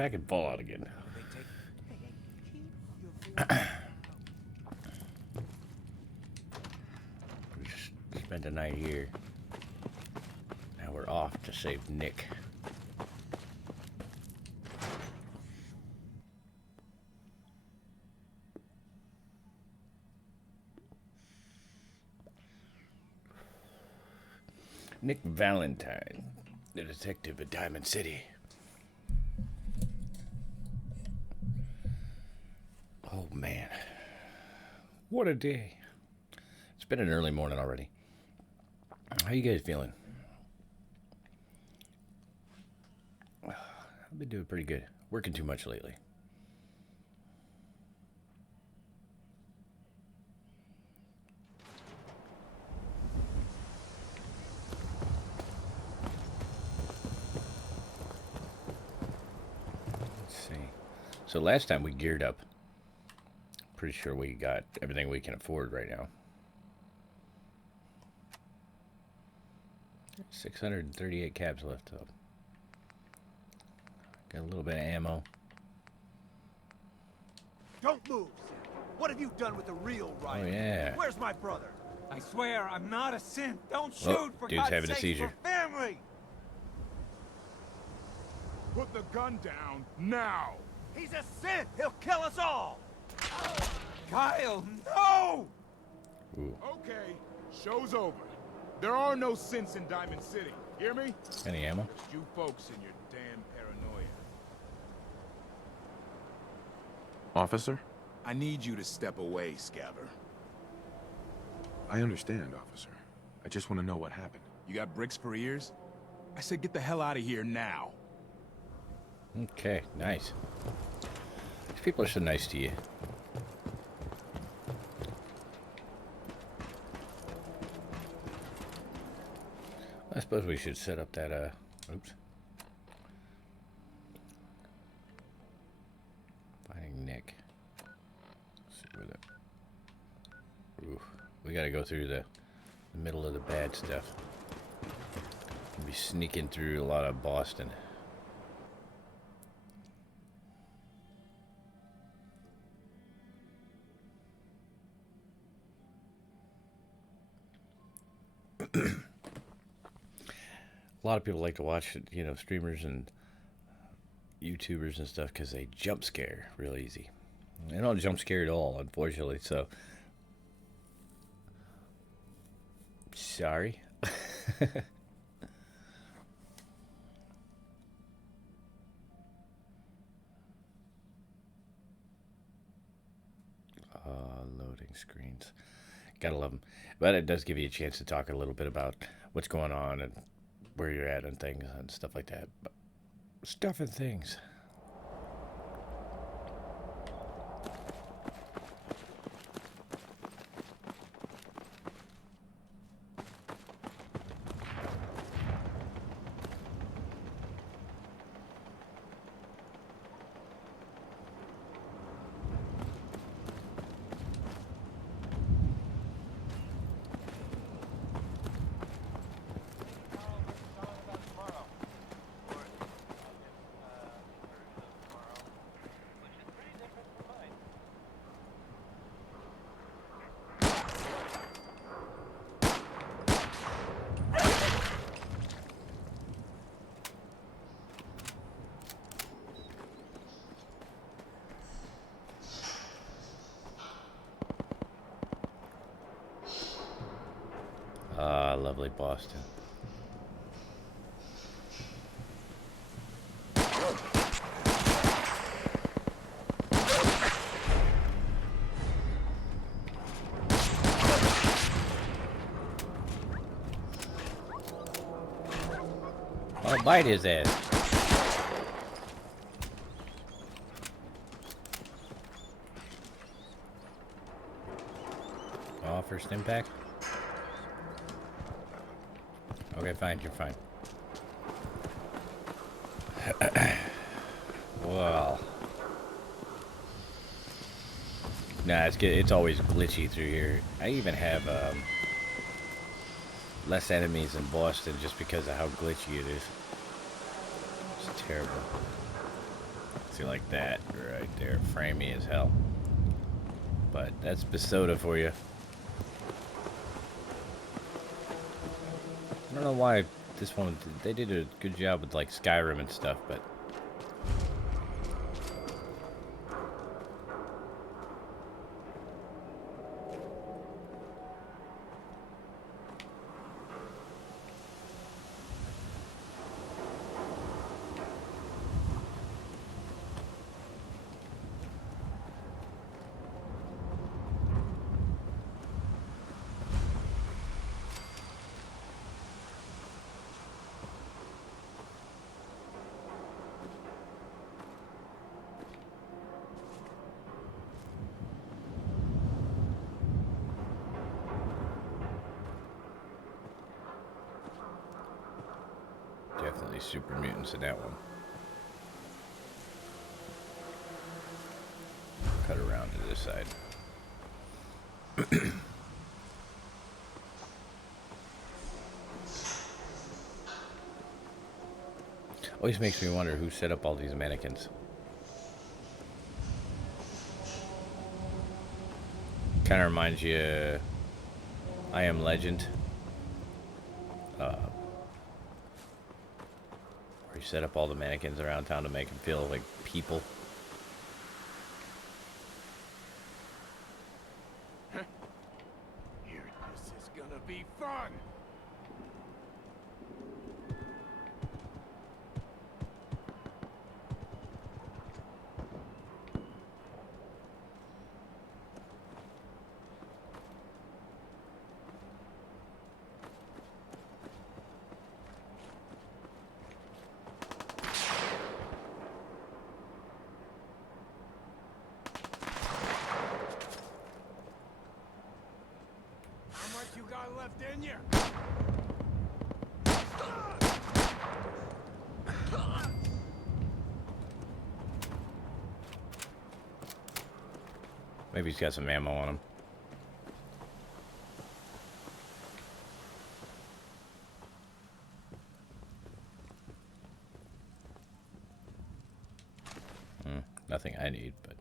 back in Fallout again. We just spent a night here. Now we're off to save Nick. Nick Valentine, the detective at Diamond City. Oh man, what a day. It's been an early morning already. How you guys feeling? I've been doing pretty good. Working too much lately. Let's see. So last time we geared up. Pretty sure we got everything we can afford right now. 638 cabs left up. Got a little bit of ammo. Don't move, Sam. What have you done with the real Ryan? Oh yeah. Where's my brother? I swear I'm not a synth. Don't shoot Oh, for dude's God's having a sake, seizure. for family. Put the gun down now! He's a synth. He'll kill us all. Kyle, no! Ooh. Okay, show's over. There are no synths in Diamond City. Hear me? Any ammo? Just you folks and your damn paranoia. Officer? I need you to step away, Scabber. I understand, officer. I just want to know what happened. You got bricks for ears? I said get the hell out of here now. Okay, nice. These people are so nice to you. I suppose we should set up that, oops. Finding Nick. Let's see where that... Ooh, we gotta go through the middle of the bad stuff. We'll be sneaking through a lot of Boston. A lot of people like to watch, you know, streamers and YouTubers and stuff because they jump scare real easy. They don't jump scare at all, unfortunately, so... Sorry. Loading screens. Gotta love them. But it does give you a chance to talk a little bit about what's going on and where you're at and things and stuff like that. But stuff and things. Ah, lovely Boston. I'll bite his ass. Oh, first impact? Okay, fine, you're fine. Well. Nah, it's good. It's always glitchy through here. I even have less enemies in Boston just because of how glitchy it is. It's terrible. something like that right there. Framey as hell. But that's Basoda for you. I don't know why this one, they did a good job with like Skyrim and stuff, but definitely super mutants in that one. Cut around to this side. Always makes me wonder who set up all these mannequins. Kind of reminds you, I Am Legend. Where he set up all the mannequins around town to make them feel like people. Here, this is gonna be fun. How much you got left in you? Maybe he's got some ammo on him. Nothing I need, but...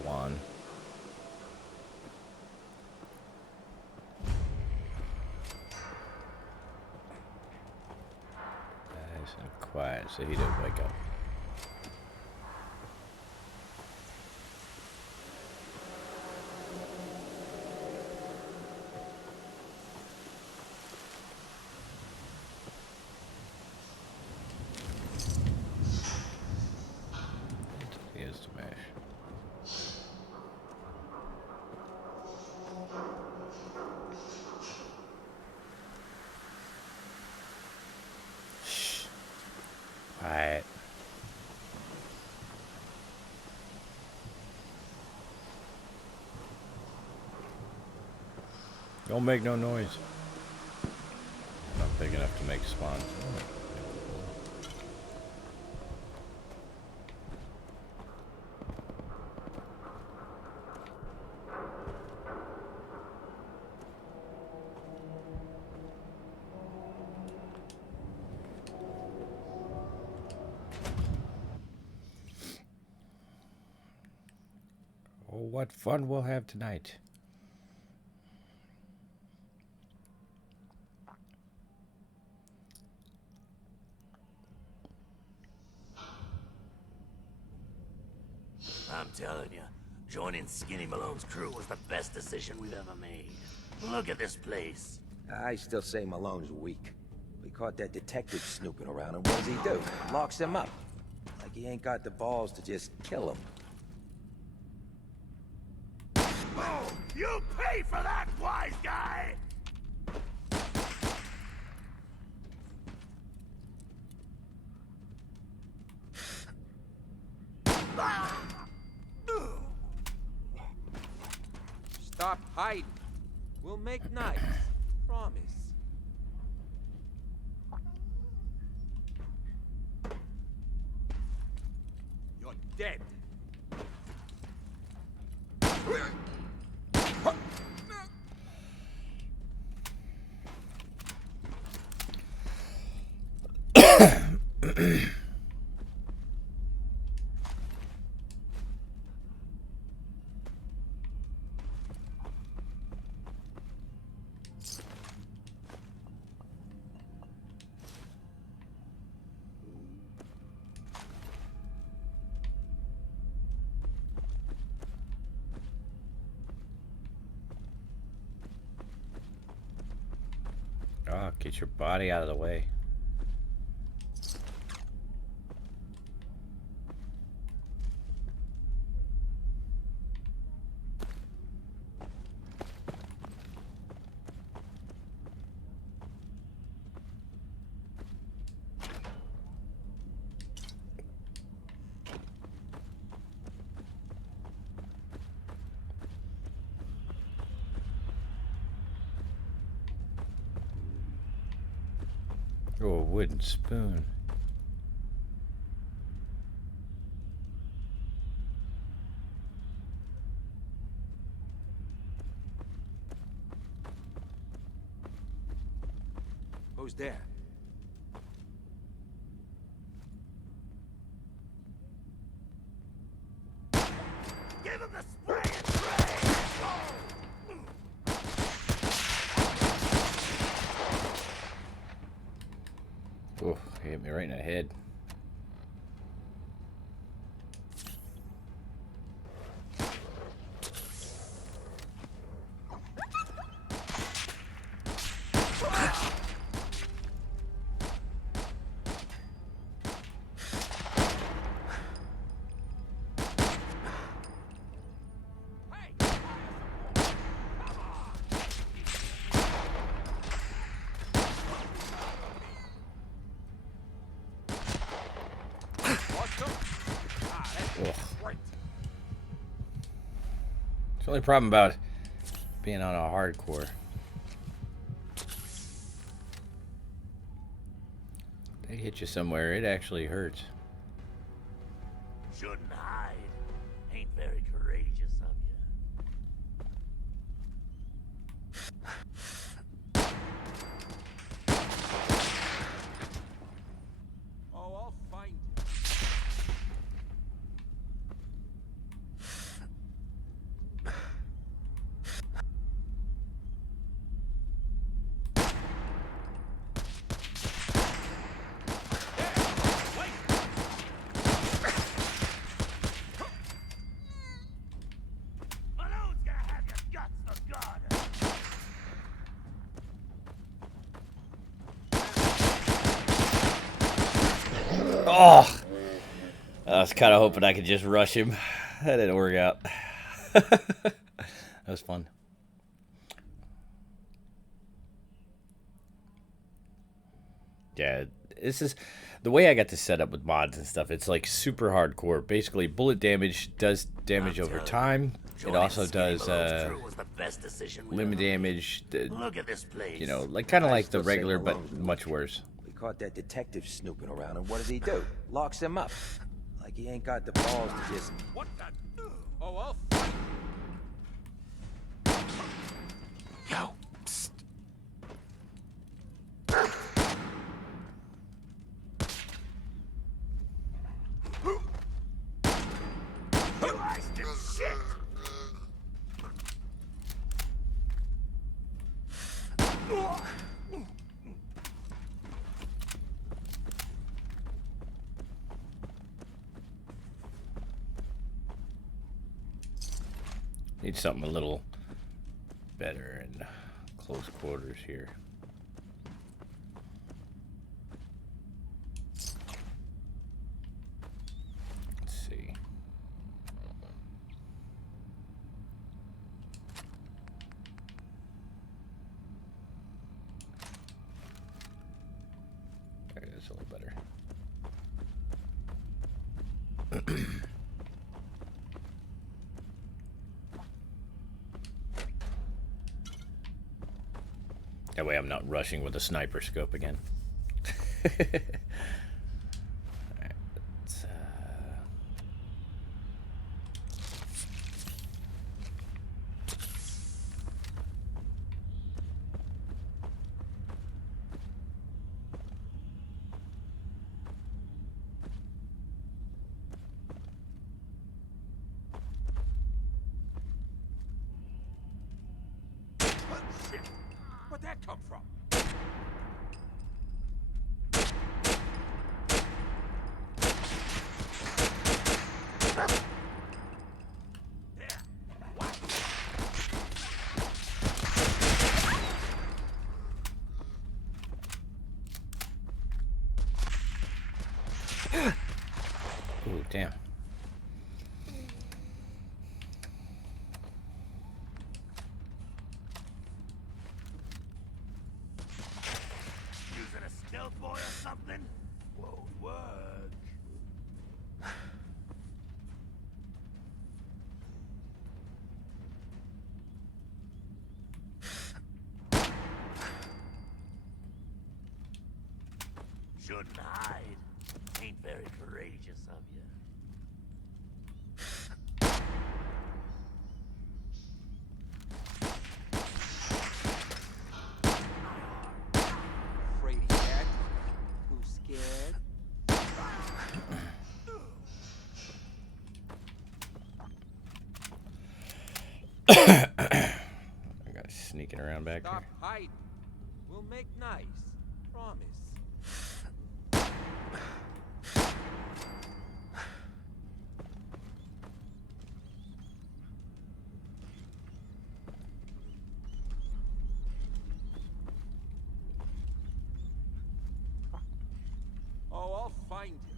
Swan. Nice and quiet, so he didn't wake up. He is Smash. Shh. Quiet. Don't make no noise. Not big enough to make spawn. Oh, what fun we'll have tonight. telling you, joining Skinny Malone's crew was the best decision we've ever made. Look at this place. I still say Malone's weak. We caught that detective snooping around, and what does he do? Locks him up. Like he ain't got the balls to just kill him. Oh, you pay for that, wise guy! Stop hiding. We'll make nice. Promise. You're dead. Oh, get your body out of the way. Oh, a wooden spoon. Who's there? Give him the spray and pray! Oh, he hit me right in the head. It's the only problem about being on a hardcore. They hit you somewhere, it actually hurts. Shouldn't hide. Ain't very courageous of you. Oh, I'll find you. Malone's gonna have your guts for God. Oh! I was kind of hoping I could just rush him. That didn't work out. That was fun. Yeah, this is the way I got this set up with mods and stuff. It's like super hardcore. Basically, bullet damage does damage over time. It also does limb damage. Look at this place. You know, like kind of like the still say regular, but Malone's much worse. We caught that detective snooping around, and what does he do? Locks him up. Like he ain't got the balls to just... What the? Oh, I'll fight. Yo, psst. You wasted shit. Need something a little better in close quarters here. Let's see. There it is, a little better. That way I'm not rushing with a sniper scope again. Alright, let's, Shit! Where'd that come from? ooh, damn. Using a stealth boy or something? Won't work. Shouldn't hide. Ain't very courageous of you. Fraidy cat. Who's scared? I got sneaking around back Stop here. hiding. We'll make nice. Promise. Oh, I'll find you.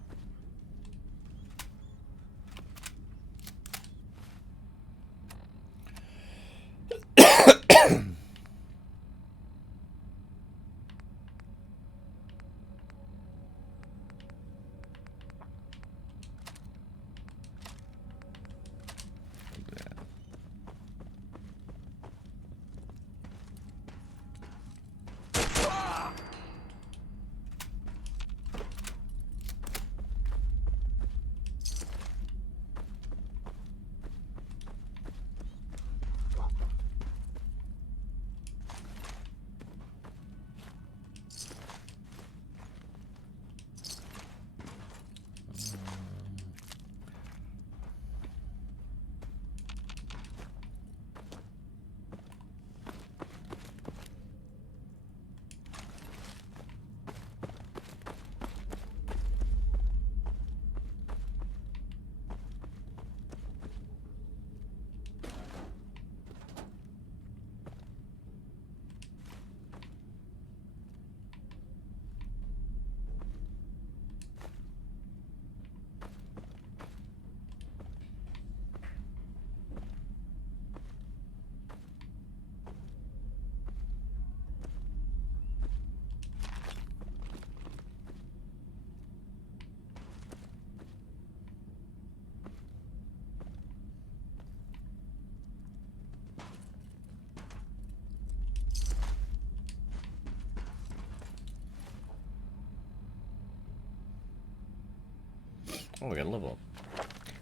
Oh, we got a level up.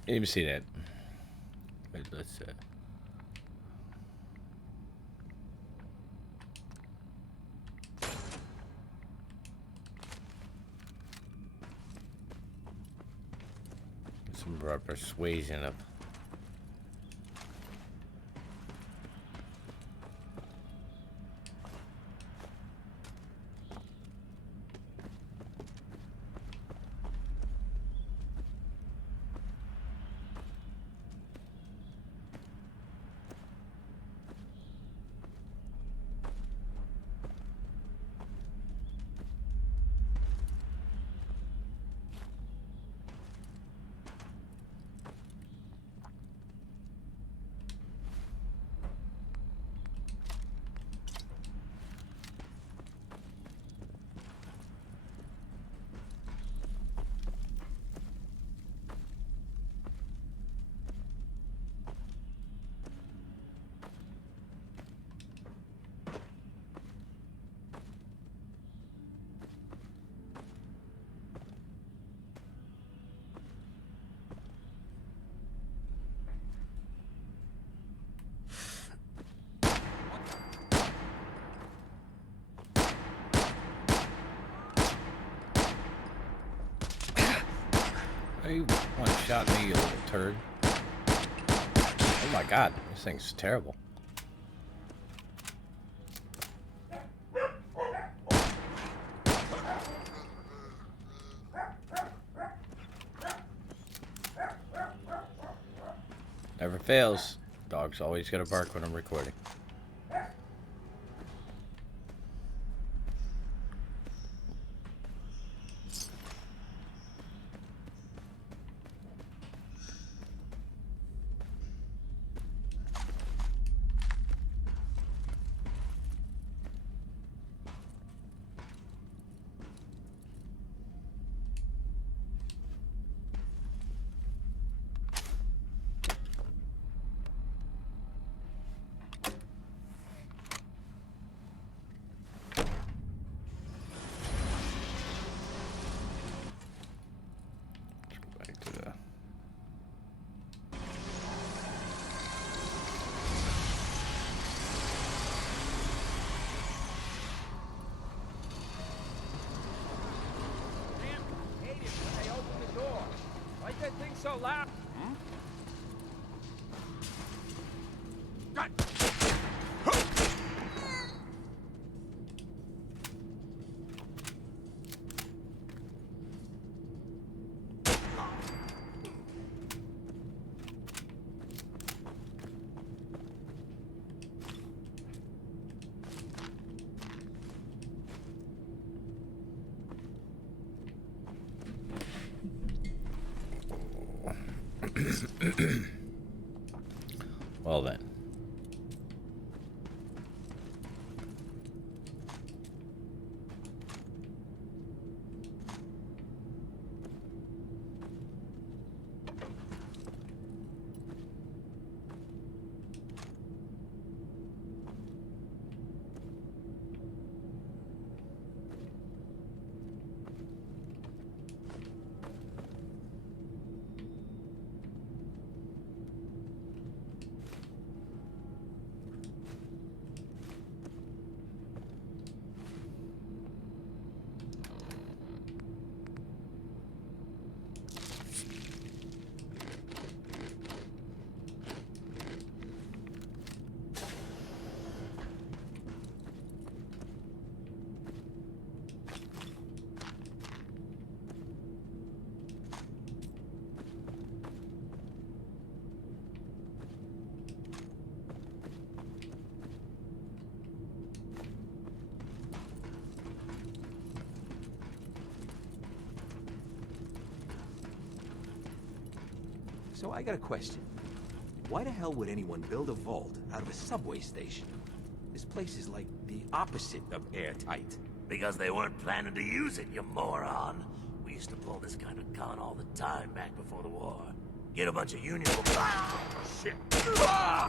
Didn't even see that. Wait, let's get some broad persuasion up. Oh, you one-shot me, you little turd. Oh my god, this thing's terrible. Never fails. Dog's always gonna bark when I'm recording. Back to the... Damn, hate it when they open the door. Why's that thing so loud? Well then. So I got a question. Why the hell would anyone build a vault out of a subway station? This place is like the opposite of airtight. Because they weren't planning to use it, you moron. We used to pull this kind of con all the time back before the war. Get a bunch of Union... Ah, shit. Ah!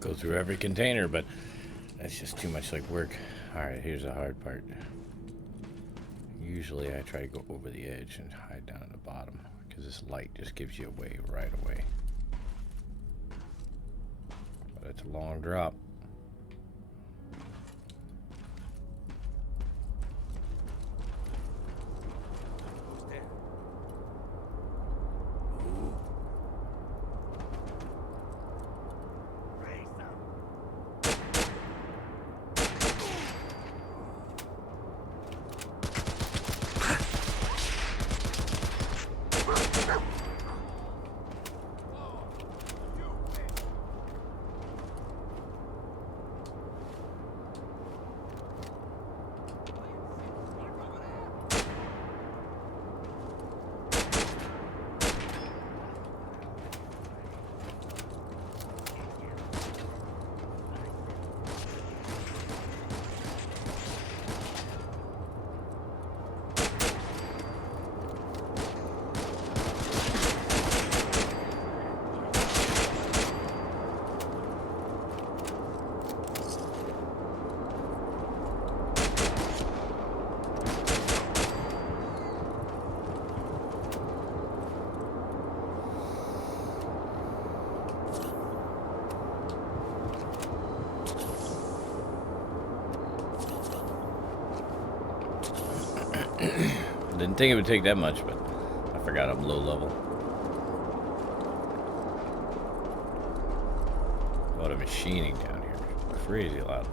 Go through every container, but that's just too much like work. Alright, here's the hard part. Usually I try to go over the edge and hide down at the bottom, because this light just gives you away right away. But it's a long drop. Who's there? Didn't think it would take that much, but I forgot I'm low level. A lot of machining down here. Crazy loud.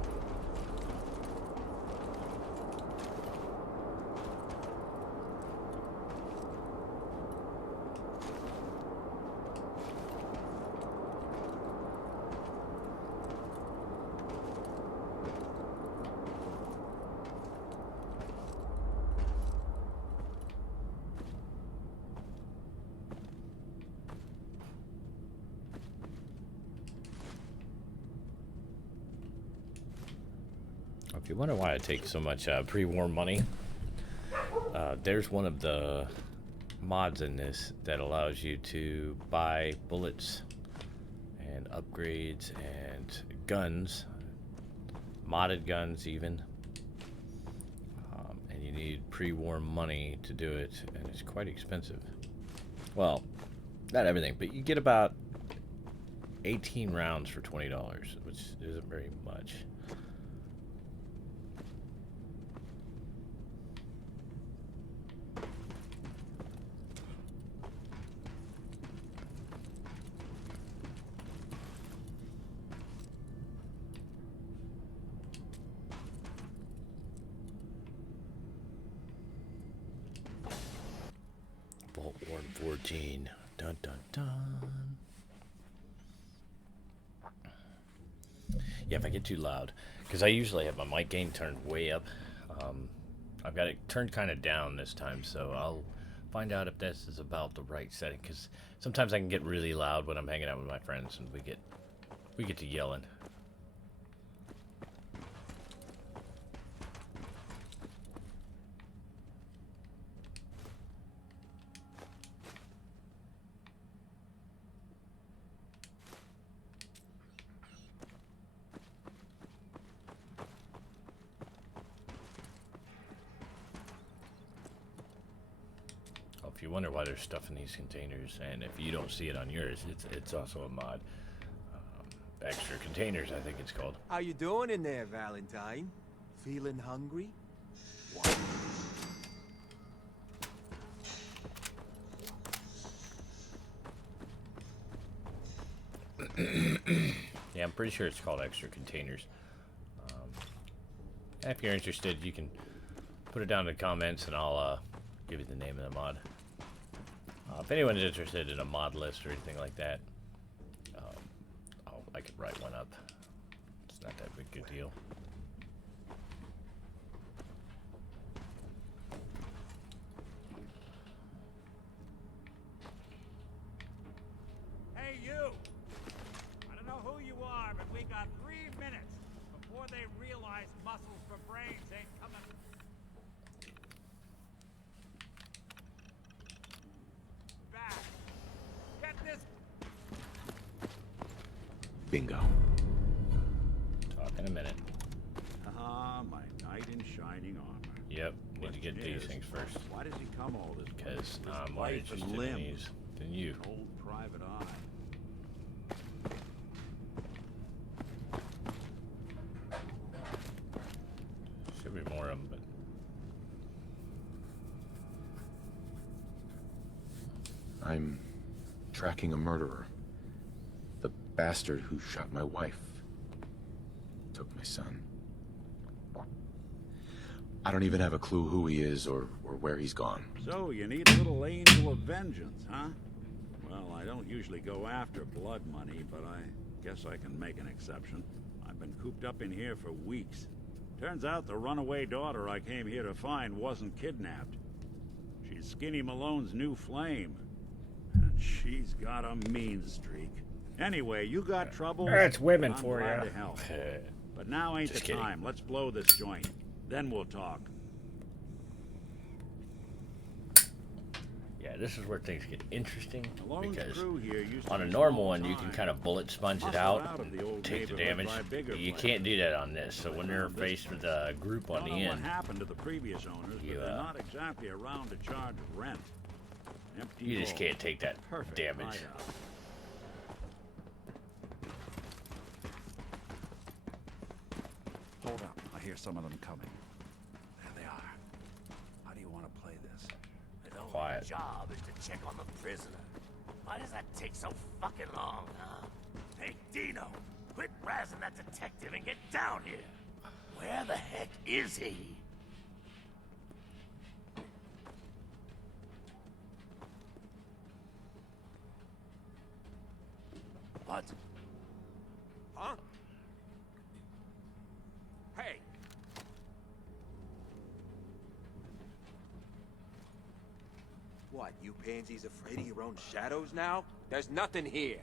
If you wonder why I take so much pre-war money, there's one of the mods in this that allows you to buy bullets and upgrades and guns, modded guns even, and you need pre-war money to do it, and it's quite expensive. Well, not everything, but you get about 18 rounds for $20, which isn't very much. Vault 114. Dun dun dun. Yeah, if I get too loud, because I usually have my mic gain turned way up. I've got it turned kind of down this time, so I'll find out if this is about the right setting. Because sometimes I can get really loud when I'm hanging out with my friends, and we get to yelling. If you wonder why there's stuff in these containers, and if you don't see it on yours, it's also a mod. Extra containers, I think it's called. How you doing in there, Valentine? Feeling hungry? What? Yeah, I'm pretty sure it's called extra containers. If you're interested, you can put it down in the comments, and I'll give you the name of the mod. If anyone's interested in a mod list or anything like that, I could write one up. It's not that big a deal. Hey, you! I don't know who you are, but we got 3 minutes before they realize muscles for brains ain't coming. Back. Get this. Bingo. Talk in a minute. Ah, my knight in shining armor. Yep, need to get Question these is, things first. Why does he come all this way? Because With I'm more life interested and in limb. these than you. Old private eye. Should be more of them, but I'm tracking a murderer. The bastard who shot my wife. Took my son. I don't even have a clue who he is or where he's gone. So, you need a little angel of vengeance, huh? Well, I don't usually go after blood money, but I guess I can make an exception. I've been cooped up in here for weeks. Turns out the runaway daughter I came here to find wasn't kidnapped. She's Skinny Malone's new flame. And she's got a mean streak. Anyway, you got trouble? That's women I'm for glad you. to help. But now ain't Just the kidding. time. Let's blow this joint. Then we'll talk. yeah, this is where things get interesting. Malone's Because crew here used to on a be normal small one, you can time. kind of bullet sponge it Muscle out out of the old and take the neighborhood damage. by bigger You players. can't do that on this. So when they're faced with a group on Don't the know what end, happened to the previous owners, you, but they're not exactly around to charge rent. Empty you just vault. can't take that Perfect damage. hideout. Hold up. I hear some of them coming. There they are. How do you want to play this? that. job is to check on the prisoner. Why does that take so fucking long, huh? Hey, Dino, quit razzing that detective and get down here. Where the heck is he? What? Huh? Hey! What, you pansies afraid of your own shadows now? There's nothing here.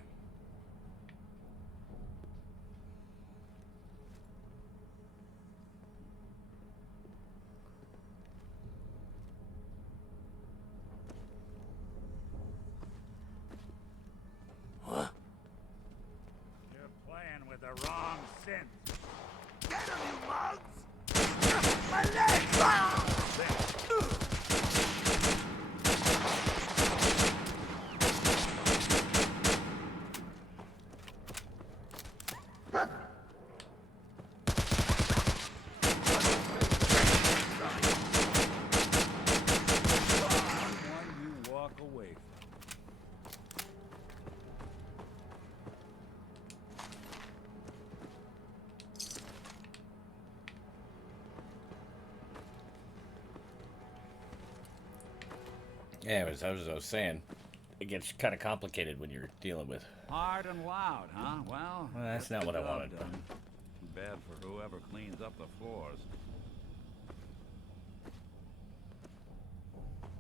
What? You're playing with the wrong synth. Get him, you mugs! My leg! Ah! One you walk away from. Yeah, as I was saying, it gets kind of complicated when you're dealing with. Hard and loud, huh? Well, That's gets not the what I job wanted. done. Bad for whoever cleans up the floors.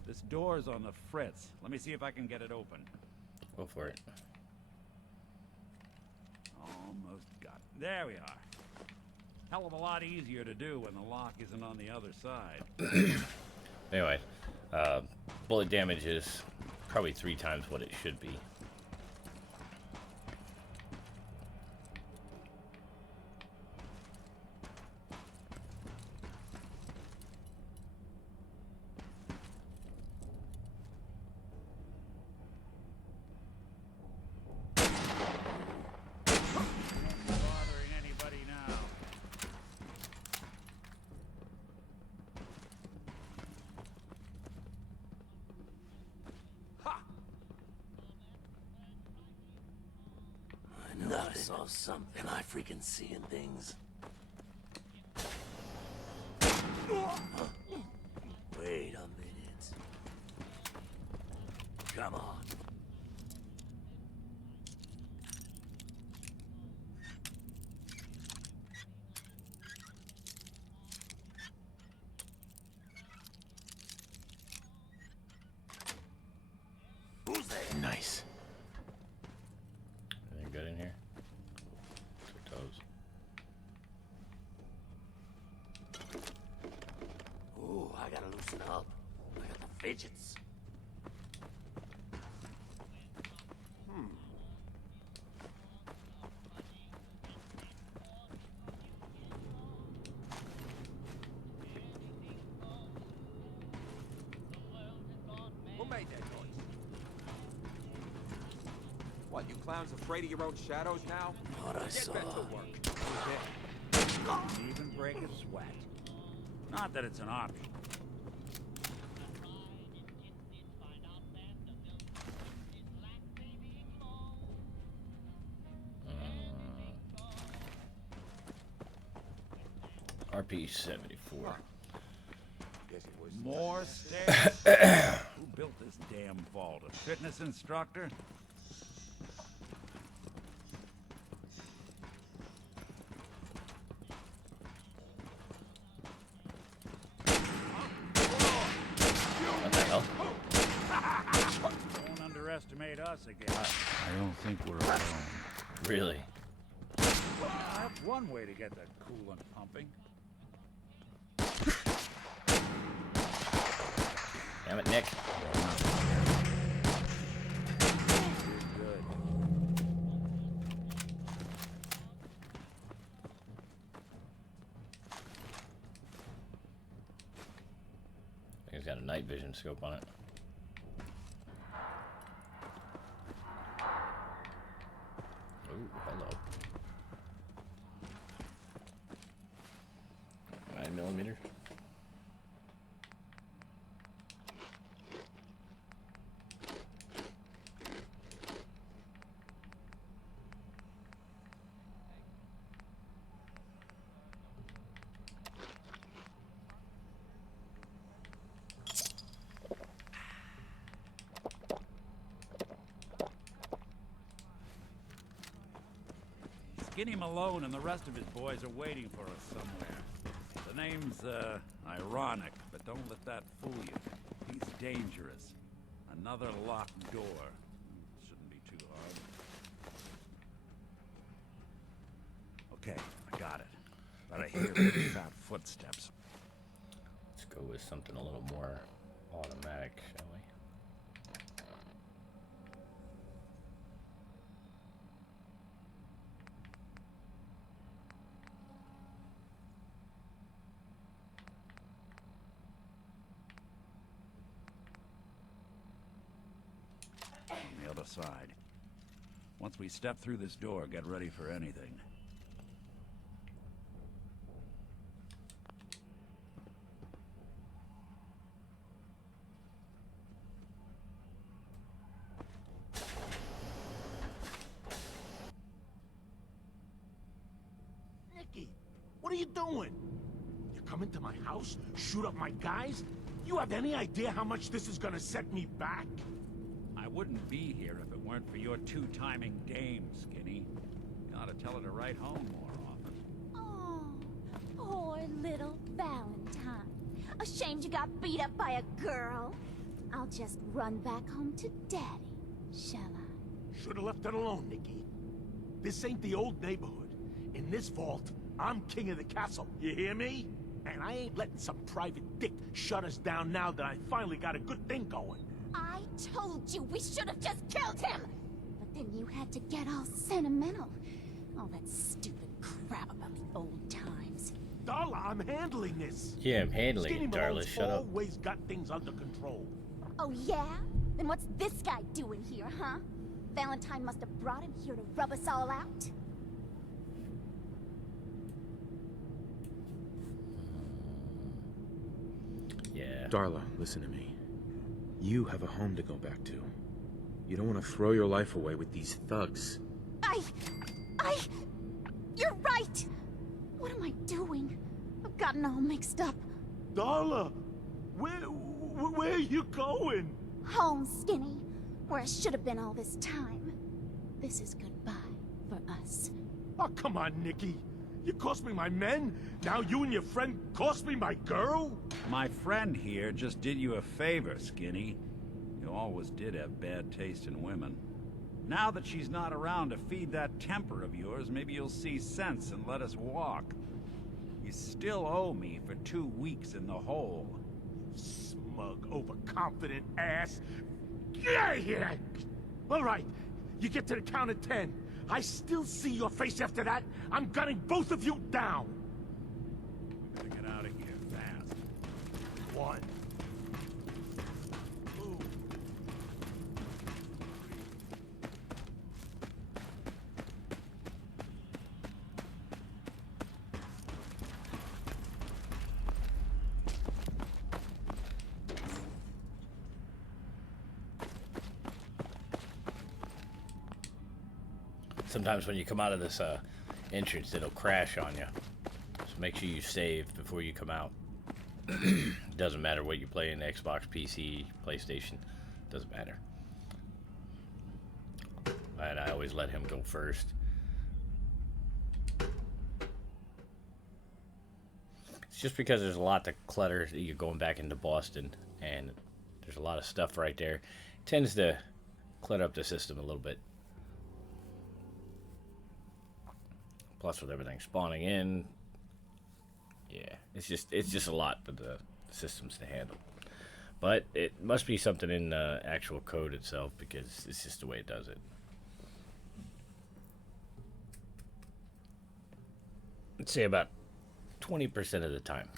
This door's on the fritz. Let me see if I can get it open. Go for it. Almost got it. There we are. Hell of a lot easier to do when the lock isn't on the other side. Anyway, bullet damage is probably 3 times what it should be. Bothering anybody now. Ha! I know I saw something. Am I freaking seeing things? Huh? Wait a minute. Come on. Who's there? Nice. Anything good in here? Their toes. Ooh, I gotta loosen up. I got the fidgets. Who made that noise? What, you clowns afraid of your own shadows now? Thought I Get saw. back to work. Didn't even break a sweat. Not that it's an option. RP-74. Guess it was More stairs? Who built this damn vault? A fitness instructor? What the hell? Don't underestimate us again. I don't think we're alone. Really? That's one way to get the coolant pumping. Damn it, Nick. Good. I think it's got a night vision scope on it. Ooh, hello. 9mm. Skinny Malone and the rest of his boys are waiting for us somewhere. The name's, ironic, but don't let that fool you. He's dangerous. Another locked door. Shouldn't be too hard. Okay, I got it. But I hear really fat footsteps. Let's go with something a little more automatic, shall we? On the other side. Once we step through this door, get ready for anything. Nicky, what are you doing? You come into my house, shoot up my guys? You have any idea how much this is gonna set me back? I wouldn't be here if it weren't for your two-timing dame, Skinny. You ought to tell her to write home more often. Oh, poor little Valentine. Ashamed you got beat up by a girl? I'll just run back home to Daddy, shall I? Should've left it alone, Nicky. This ain't the old neighborhood. In this vault, I'm king of the castle. You hear me? And I ain't letting some private dick shut us down now that I finally got a good thing going. I told you we should have just killed him! But then you had to get all sentimental. All that stupid crap about the old times. Darla, I'm handling this. Yeah, I'm handling Skinny it, Darla. Malone's Shut up. always got things under control. Oh yeah? Then what's this guy doing here, huh? Valentine must have brought him here to rub us all out? Yeah. Darla, listen to me. You have a home to go back to. You don't want to throw your life away with these thugs. You're right! What am I doing? I've gotten all mixed up. Darla, where are you going? Home, Skinny, where I should have been all this time. This is goodbye for us. Oh, come on, Nicky. You cost me my men, now you and your friend cost me my girl? My friend here just did you a favor, Skinny. You always did have bad taste in women. Now that she's not around to feed that temper of yours, maybe you'll see sense and let us walk. You still owe me for 2 weeks in the hole. Smug, overconfident ass. Get out of here! All right, you get to the count of 10. I still see your face after that. I'm gunning both of you down. We better get out of here fast. 1, 2. Sometimes when you come out of this entrance, it'll crash on you. So make sure you save before you come out. Doesn't matter what you play in Xbox, PC, PlayStation. Doesn't matter. And I always let him go first. It's just because there's a lot to clutter. You're going back into Boston, and there's a lot of stuff right there. It tends to clutter up the system a little bit. Plus, with everything spawning in, yeah, it's just a lot for the systems to handle. But it must be something in the actual code itself, because it's just the way it does it. Let's say about 20% of the time.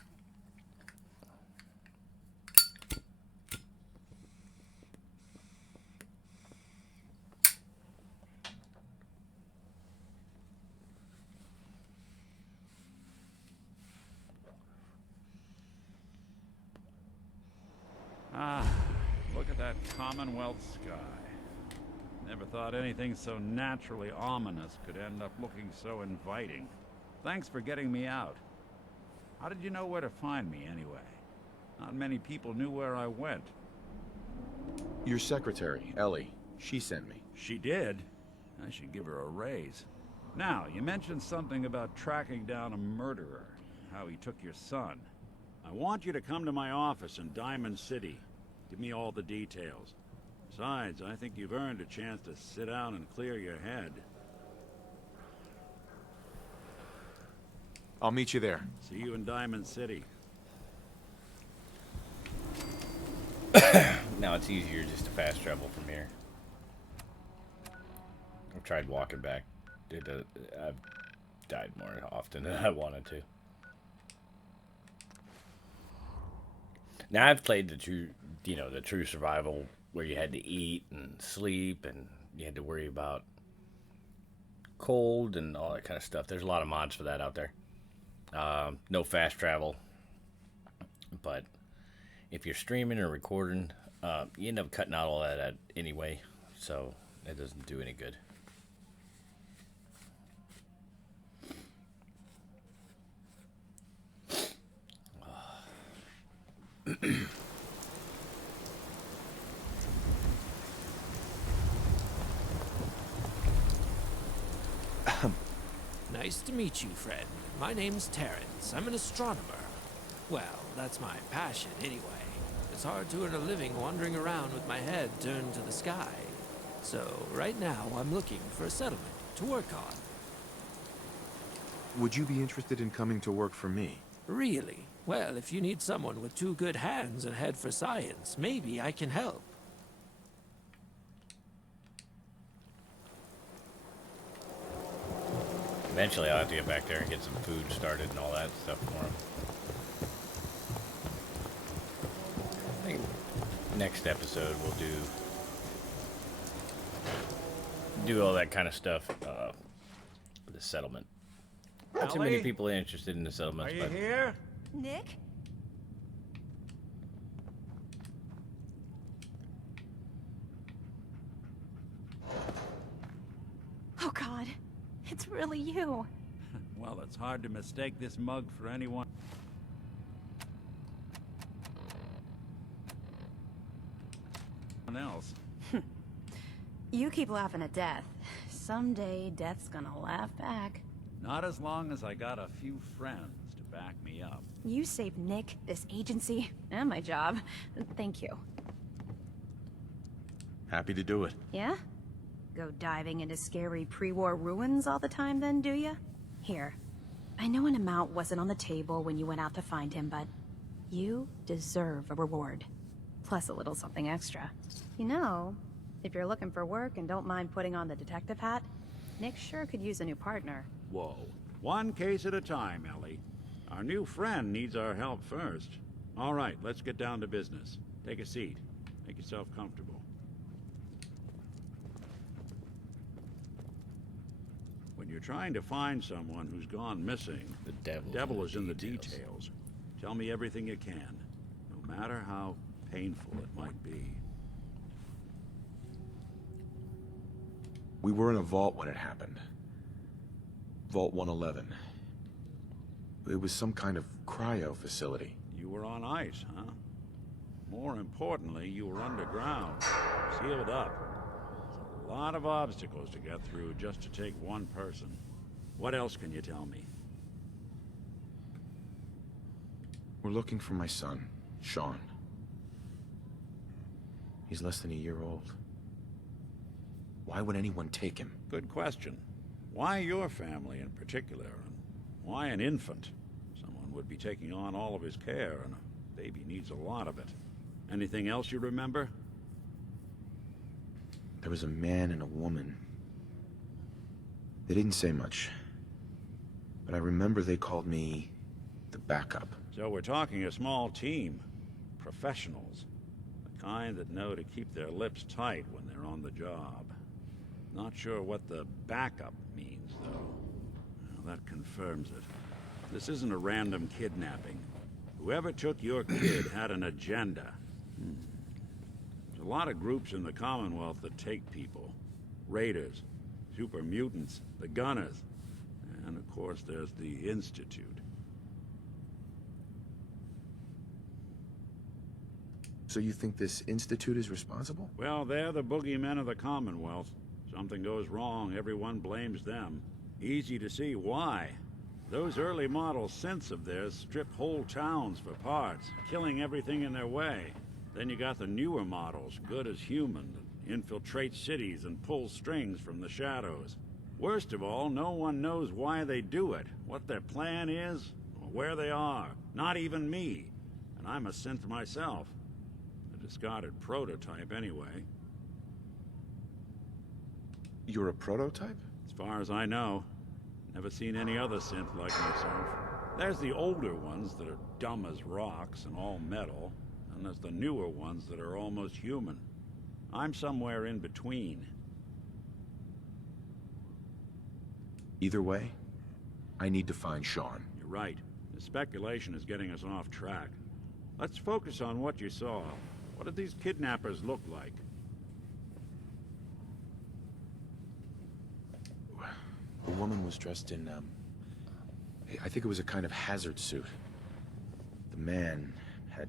Ah, look at that Commonwealth sky. Never thought anything so naturally ominous could end up looking so inviting. Thanks for getting me out. How did you know where to find me, anyway? Not many people knew where I went. Your secretary, Ellie, she sent me. She did? I should give her a raise. Now, you mentioned something about tracking down a murderer, how he took your son. I want you to come to my office in Diamond City. Give me all the details. Besides, I think you've earned a chance to sit down and clear your head. I'll meet you there. See you in Diamond City. Now it's easier just to fast travel from here. I've tried walking back. I've died more often than I wanted to. Now I've played the true survival where you had to eat and sleep and you had to worry about cold and all that kind of stuff. There's a lot of mods for that out there. No fast travel, but if you're streaming or recording, you end up cutting out all that anyway, so it doesn't do any good. Nice to meet you, friend. My name's Terrence. I'm an astronomer. Well, that's my passion, anyway. It's hard to earn a living wandering around with my head turned to the sky. So, right now, I'm looking for a settlement to work on. Would you be interested in coming to work for me? Really? Well, if you need someone with two good hands and a head for science, maybe I can help. Eventually I'll have to get back there and get some food started and all that stuff for him. I think next episode we'll do all that kind of stuff. The settlement. Not too many Ellie? people interested in the settlements, Are you but here? Nick? Oh God, it's really you. Well, it's hard to mistake this mug for anyone else. You keep laughing at death. Someday, death's gonna laugh back. Not as long as I got a few friends to back me up. You saved Nick, this agency, and my job. Thank you. Happy to do it. Yeah? Go diving into scary pre-war ruins all the time then, do ya? Here. I know an amount wasn't on the table when you went out to find him, but you deserve a reward. Plus a little something extra. You know, if you're looking for work and don't mind putting on the detective hat, Nick sure could use a new partner. Whoa. One case at a time, Ellie. Our new friend needs our help first. All right, let's get down to business. Take a seat. Make yourself comfortable. When you're trying to find someone who's gone missing, the devil is in the details. Tell me everything you can, no matter how painful it might be. We were in a vault when it happened. Vault 111. It was some kind of cryo facility. You were on ice, huh? More importantly, you were underground, sealed up. It's a lot of obstacles to get through just to take one person. What else can you tell me? We're looking for my son, Sean. He's less than a year old. Why would anyone take him? Good question. Why your family in particular? And why an infant? Someone would be taking on all of his care, and a baby needs a lot of it. Anything else you remember? There was a man and a woman. They didn't say much. But I remember they called me the backup. So we're talking a small team. Professionals. The kind that know to keep their lips tight when they're on the job. Not sure what the backup means, though. Well, that confirms it. This isn't a random kidnapping. Whoever took your kid had an agenda. There's a lot of groups in the Commonwealth that take people. Raiders, super mutants, the Gunners, and of course there's the Institute. So you think this institute is responsible? Well, they're the boogeymen of the Commonwealth. Something goes wrong, everyone blames them. Easy to see why. Those early model synths of theirs strip whole towns for parts, killing everything in their way. Then you got the newer models, good as human, that infiltrate cities and pull strings from the shadows. Worst of all, no one knows why they do it, what their plan is, or where they are. Not even me. And I'm a synth myself. A discarded prototype, anyway. You're a prototype? As far as I know. Never seen any other synth like myself. There's the older ones that are dumb as rocks and all metal, and there's the newer ones that are almost human. I'm somewhere in between. Either way, I need to find Sean. You're right. The speculation is getting us off track. Let's focus on what you saw. What did these kidnappers look like? The woman was dressed in, I think it was a kind of hazard suit. The man had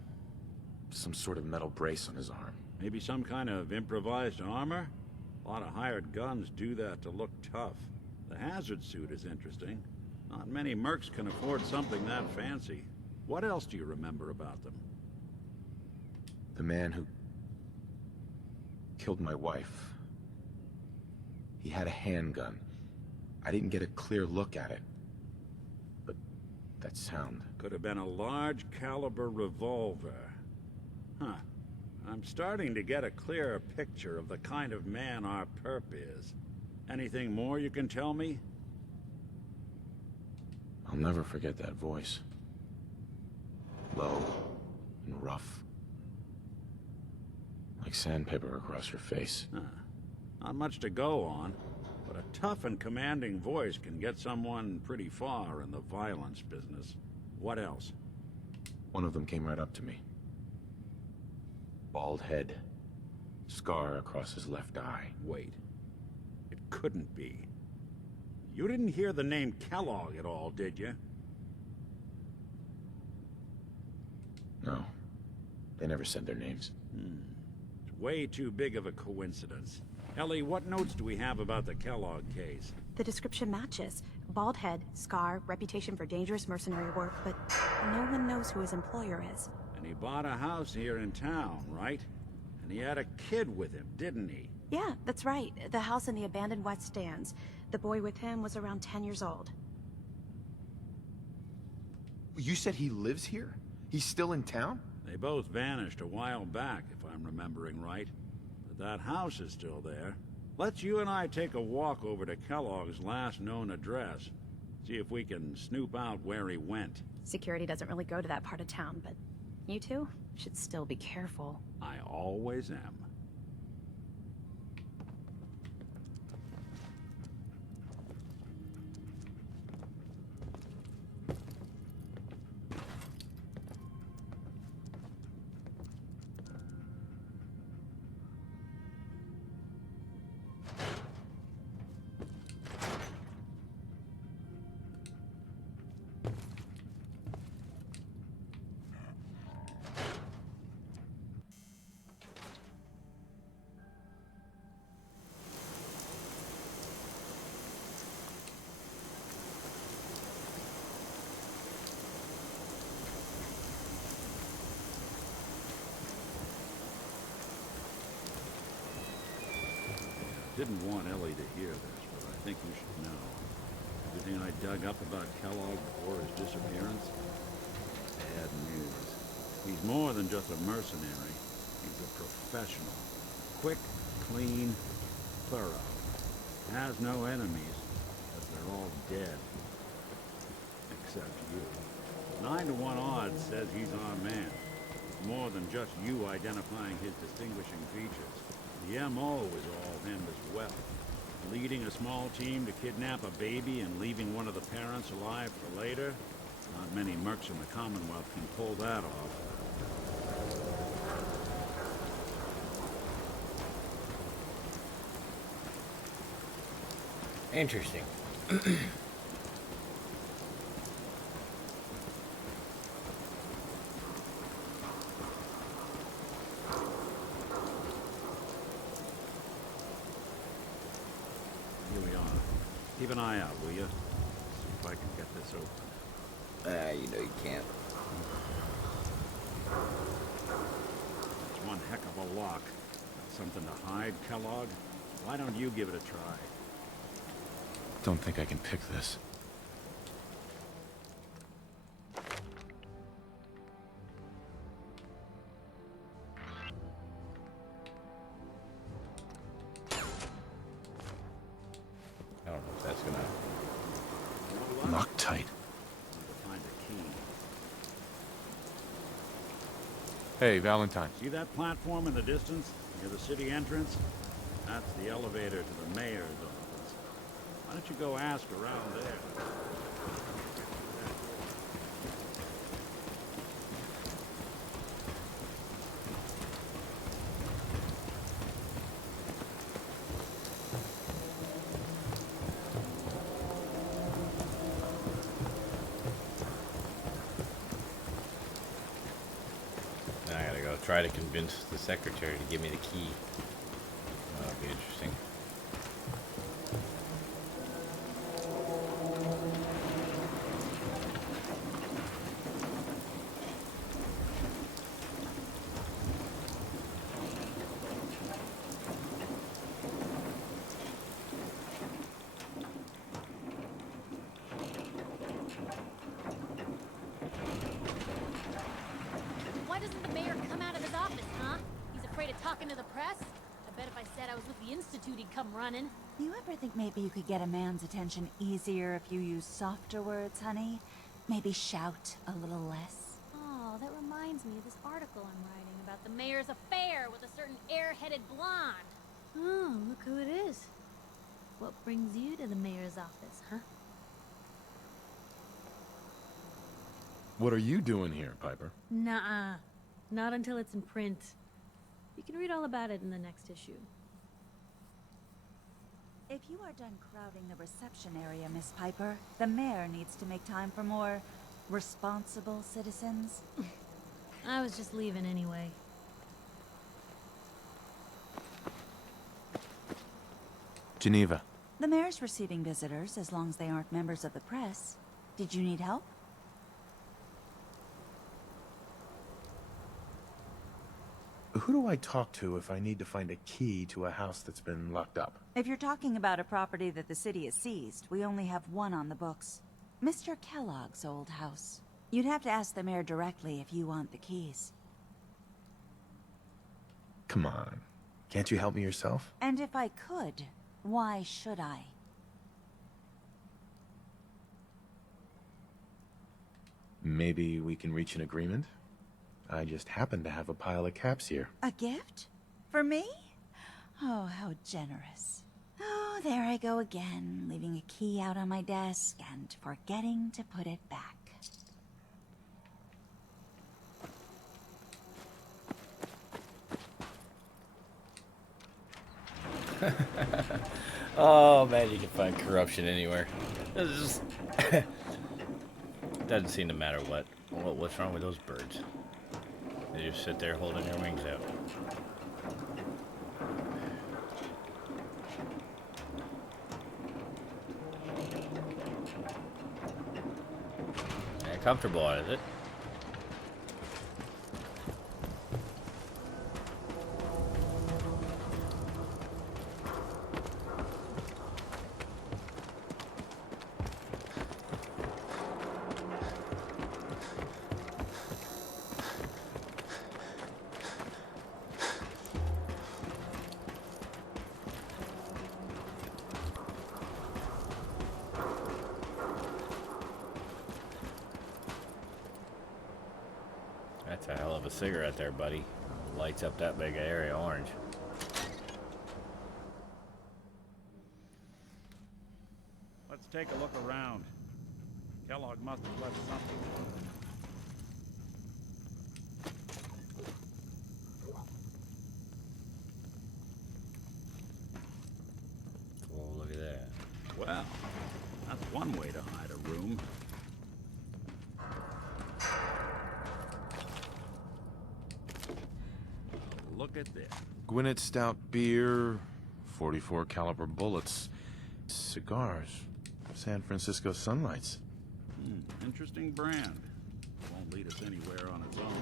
some sort of metal brace on his arm. Maybe some kind of improvised armor? A lot of hired guns do that to look tough. The hazard suit is interesting. Not many mercs can afford something that fancy. What else do you remember about them? The man who killed my wife. He had a handgun. I didn't get a clear look at it. But that sound... Could have been a large caliber revolver. Huh. I'm starting to get a clearer picture of the kind of man our perp is. Anything more you can tell me? I'll never forget that voice. Low and rough. Like sandpaper across your face. Huh. Not much to go on, but a tough and commanding voice can get someone pretty far in the violence business. What else? One of them came right up to me. Bald head. Scar across his left eye. Wait. It couldn't be. You didn't hear the name Kellogg at all, did you? No. They never said their names. It's way too big of a coincidence. Ellie, what notes do we have about the Kellogg case? The description matches. Bald head, scar, reputation for dangerous mercenary work, but no one knows who his employer is. And he bought a house here in town, right? And he had a kid with him, didn't he? Yeah, that's right. The house in the abandoned West Stands. The boy with him was around 10 years old. You said he lives here? He's still in town? They both vanished a while back, if I'm remembering right. But that house is still there. Let's you and I take a walk over to Kellogg's last known address. See if we can snoop out where he went. Security doesn't really go to that part of town, but you two should still be careful. I always am. Didn't want Ellie to hear this, but I think you should know. Everything I dug up about Kellogg before his disappearance? Bad news. He's more than just a mercenary. He's a professional. Quick, clean, thorough. Has no enemies, because they're all dead. Except you. 9 to 1 odds says he's our man. It's more than just you identifying his distinguishing features. The M.O. is all him as well. Leading a small team to kidnap a baby and leaving one of the parents alive for later? Not many mercs in the Commonwealth can pull that off. Interesting. Keep an eye out, will you? See if I can get this open. You know you can't. It's one heck of a lock. Got something to hide, Kellogg? Why don't you give it a try? Don't think I can pick this. I don't know if that's gonna... Locked tight. Need to find a key. Hey, Valentine. See that platform in the distance, near the city entrance? That's the elevator to the mayor's office. Why don't you go ask around there? Then I gotta go try to convince the secretary to give me the key. That'll be interesting. Why doesn't the mayor come out of his office, huh? He's afraid of talking to the press? I bet if I said I was with the Institute, he'd come running. You ever think maybe you could get a man's attention easier if you use softer words, honey? Maybe shout a little less? Oh, that reminds me of this article I'm writing about the mayor's affair with a certain air-headed blonde. Oh, look who it is. What brings you to the mayor's office, huh? What are you doing here, Piper? Nuh-uh. Not until it's in print. You can read all about it in the next issue. If you are done crowding the reception area, Miss Piper, the mayor needs to make time for more responsible citizens. I was just leaving anyway. Geneva. The mayor's receiving visitors as long as they aren't members of the press. Did you need help? Who do I talk to if I need to find a key to a house that's been locked up? If you're talking about a property that the city has seized, we only have one on the books. Mr. Kellogg's old house. You'd have to ask the mayor directly if you want the keys. Come on. Can't you help me yourself? And if I could, why should I? Maybe we can reach an agreement? I just happen to have a pile of caps here. A gift? For me? Oh, how generous. Oh, there I go again, leaving a key out on my desk and forgetting to put it back. Oh man, you can find corruption anywhere. It's just doesn't seem to matter what. What's wrong with those birds? They just sit there holding their wings out. Yeah, comfortable, is it? That's a hell of a cigarette there, buddy. Lights up that big area orange. Let's take a look around. Kellogg must have left something. Oh, look at that. Well, that's one way to hide a room. Look at this. Gwinnett Stout beer, 44 caliber bullets, cigars. San Francisco Sunlights. Interesting brand. Won't lead us anywhere on its own.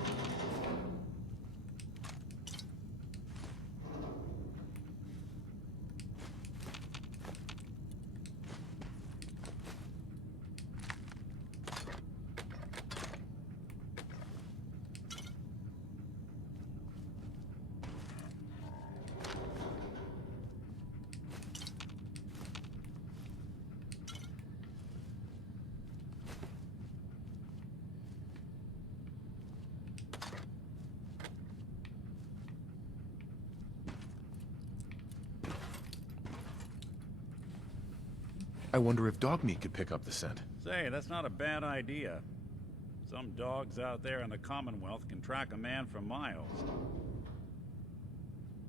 I wonder if dog meat could pick up the scent. Say, that's not a bad idea. Some dogs out there in the Commonwealth can track a man for miles.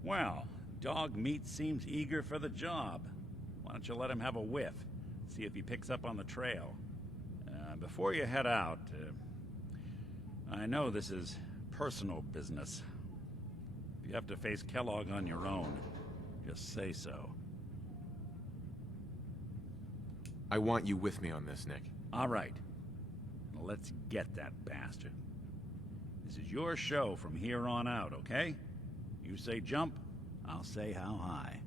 Well, dog meat seems eager for the job. Why don't you let him have a whiff? See if he picks up on the trail. Before you head out, I know this is personal business. If you have to face Kellogg on your own, just say so. I want you with me on this, Nick. All right. Let's get that bastard. This is your show from here on out, okay? You say jump, I'll say how high.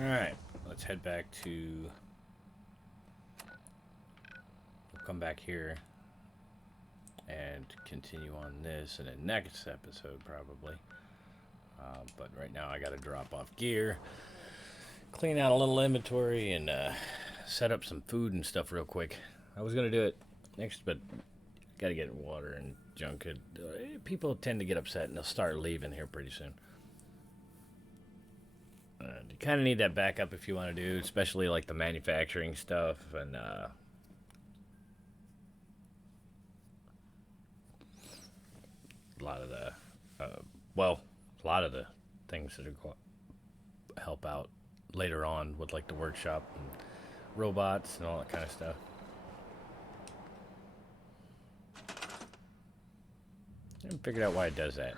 Alright, let's head back to... We'll come back here and continue on this in the next episode, probably. But right now I gotta drop off gear, clean out a little inventory, and set up some food and stuff real quick. I was gonna do it next, but gotta get water and junk. People tend to get upset and they'll start leaving here pretty soon. You kind of need that backup if you want to do, especially like the manufacturing stuff and a lot of the a lot of the things that are going to help out later on with like the workshop and robots and all that kind of stuff. I haven't figured out why it does that.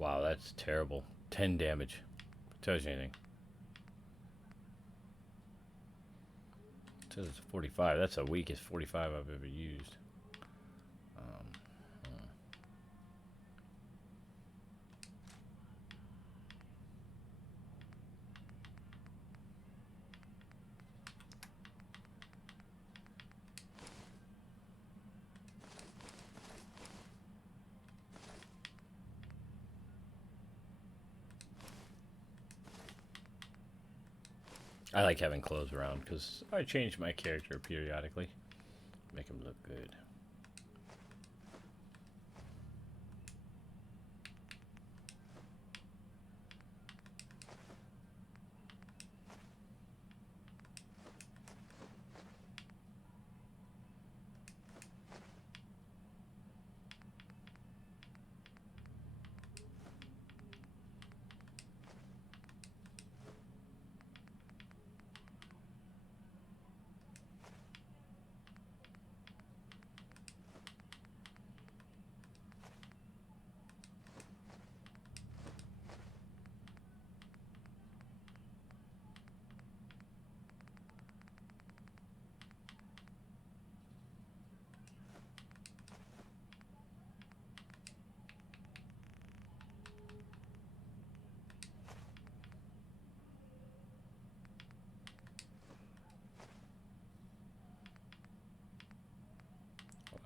Wow, that's terrible. 10 damage. If it tells you anything. It says it's 45. That's the weakest 45 I've ever used. I like having clothes around because I change my character periodically. Make him look good.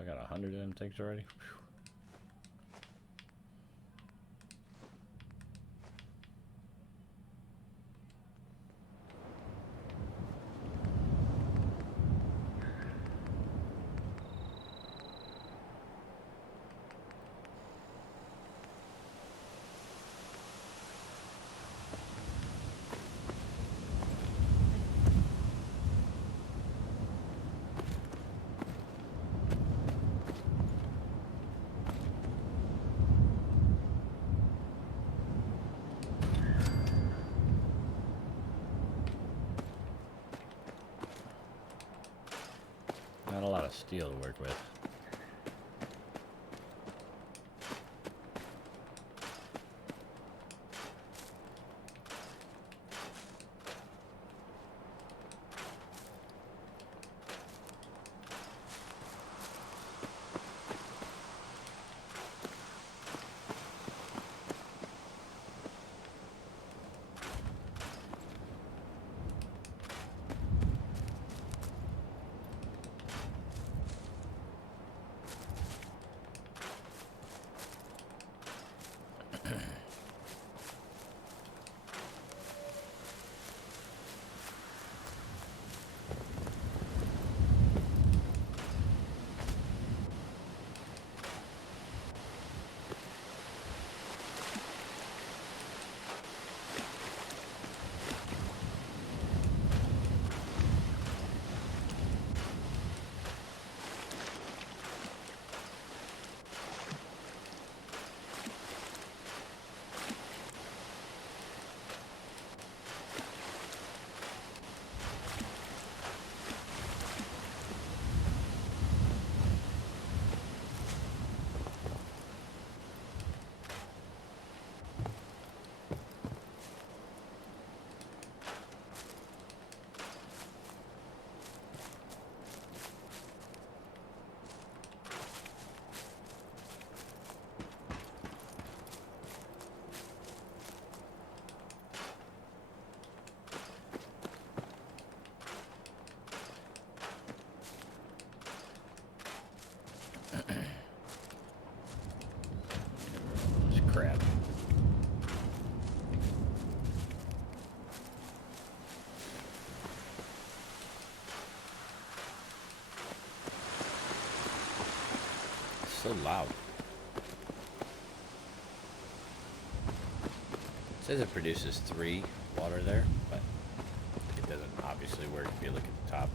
I got 100 of them things already. Whew. Not a lot of steel to work with. Crap. So loud. It says it produces 3 water there, but it doesn't obviously work if you look at the top.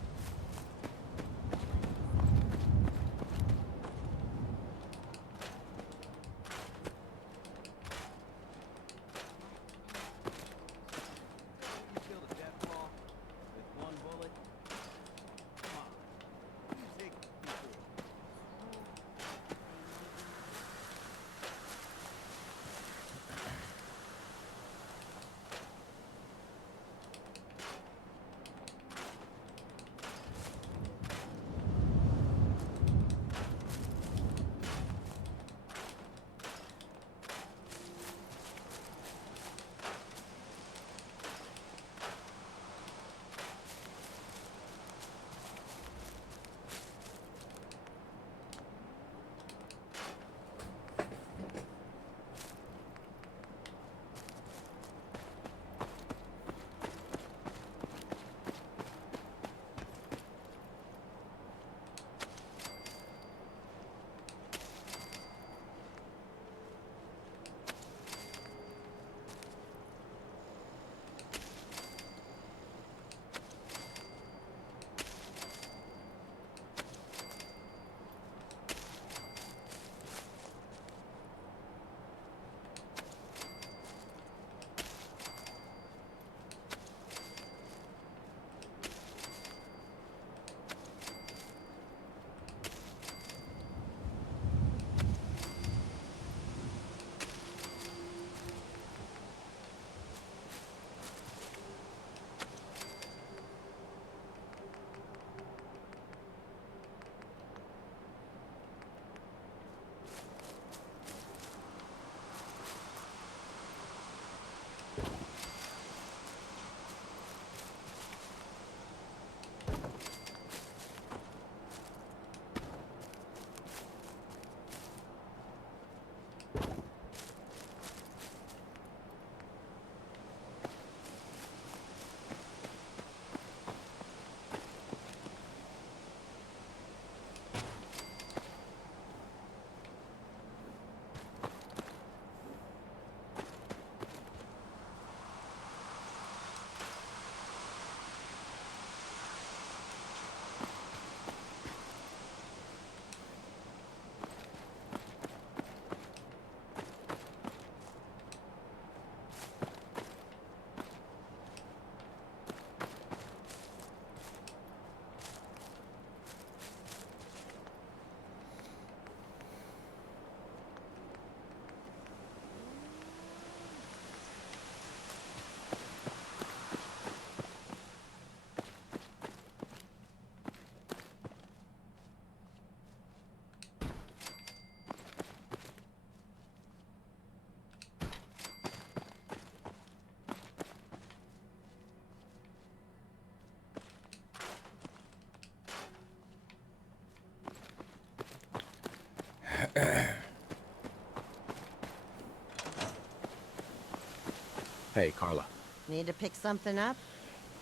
Hey, Carla. Need to pick something up?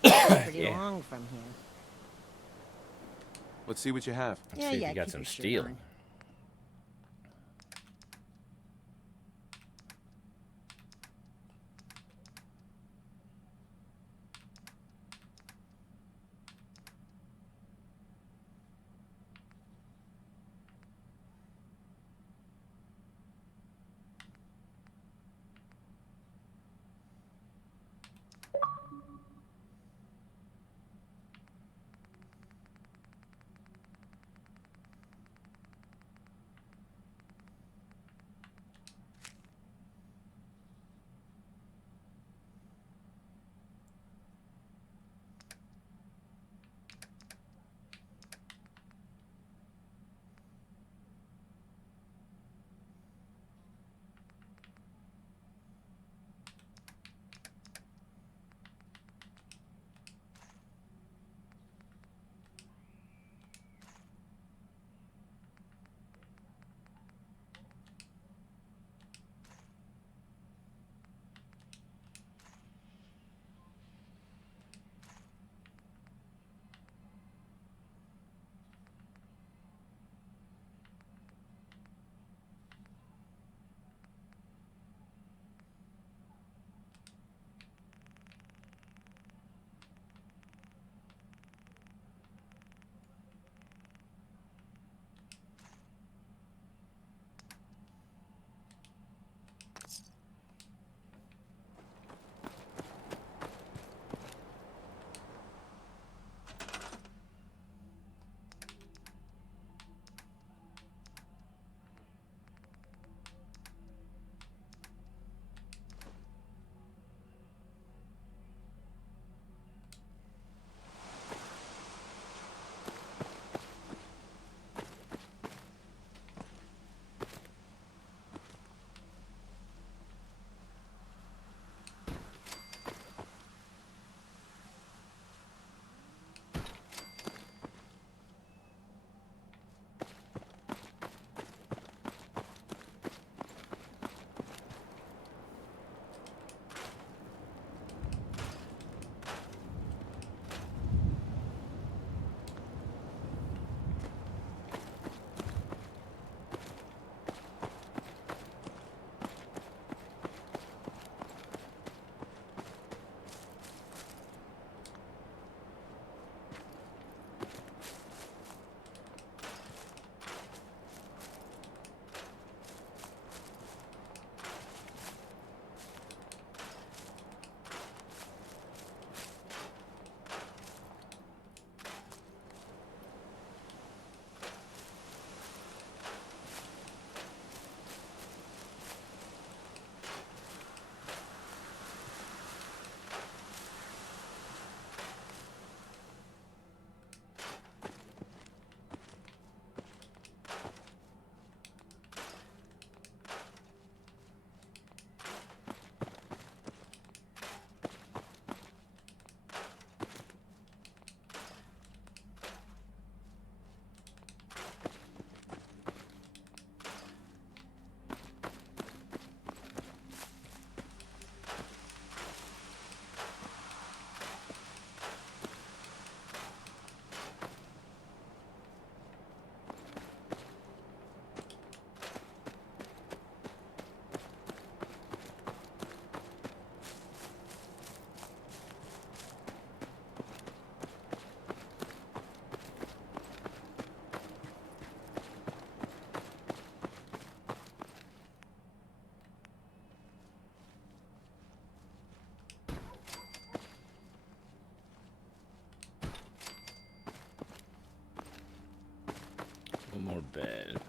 It's pretty Yeah. long from here. Let's see what you have. Let's see if you got keep some your shirt steel. on. One more bed.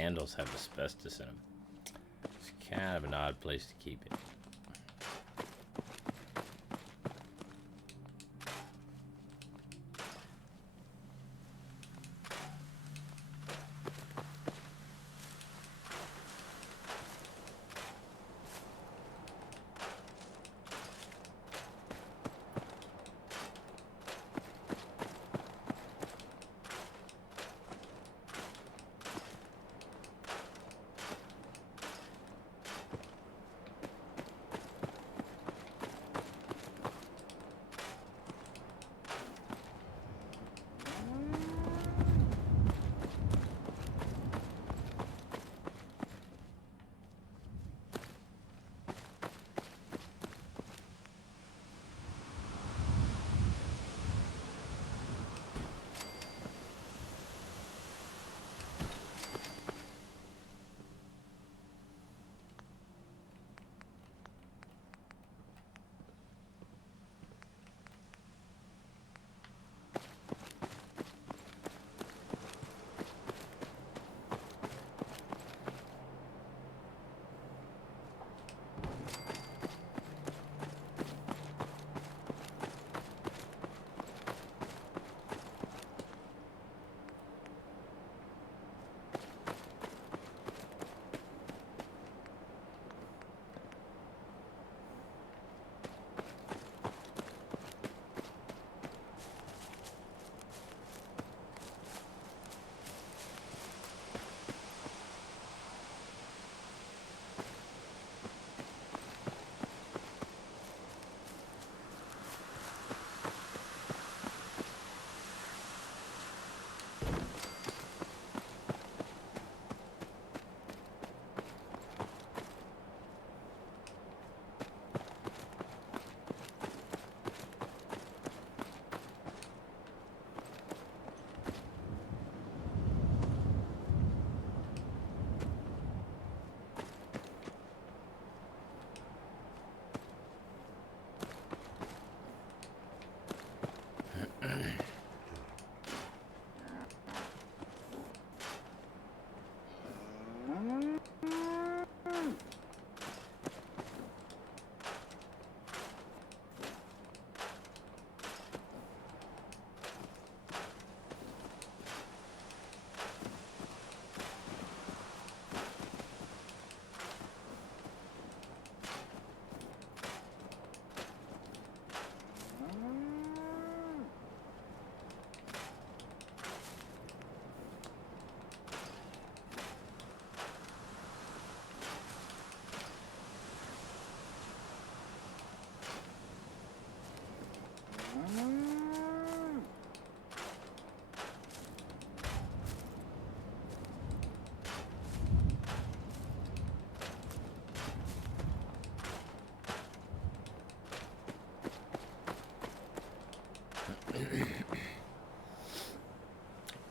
candles have asbestos in them. It's kind of an odd place to keep it.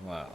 Wow.